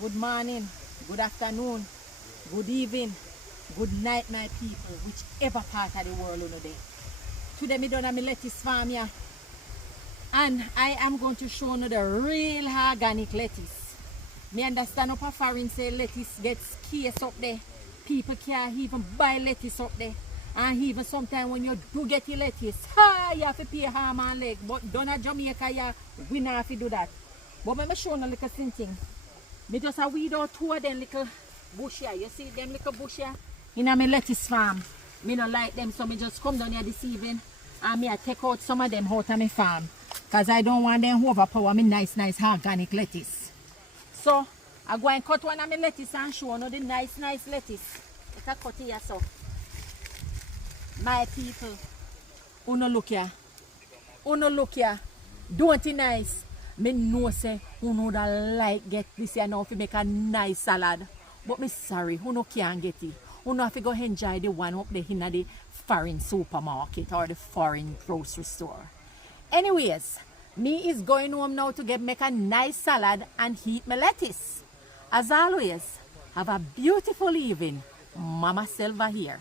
Good morning, good afternoon, good evening, good night, my people, whichever part of the world you know there. Today me done a me lettuce farm here, and I am going to show you the real organic lettuce. Me understand up a foreign say lettuce gets scarce up there. People can't even buy lettuce up there. And even sometimes when you do get your lettuce, you have to pay arm and leg. But down at Jamaica, we not have to do that. But let me show you a little thing. Me just a weed out two of them little bush here. You see them little bush here? In my lettuce farm. Me not like them, so me just come down here this evening and me I take out some of them out of my farm. Because I don't want them overpower me nice organic lettuce. So I go and cut one of my lettuce and show you the nice lettuce. Let me cut here so. My people, uno look here. Uno look here. Don't it nice? Me know say uno da like get this here now to make a nice salad. But me sorry, uno can't get it. Uno have to go enjoy the one up there in the foreign supermarket or the foreign grocery store. Anyways, me is going home now to make a nice salad and heat my lettuce. As always, have a beautiful evening. Mama Selva here.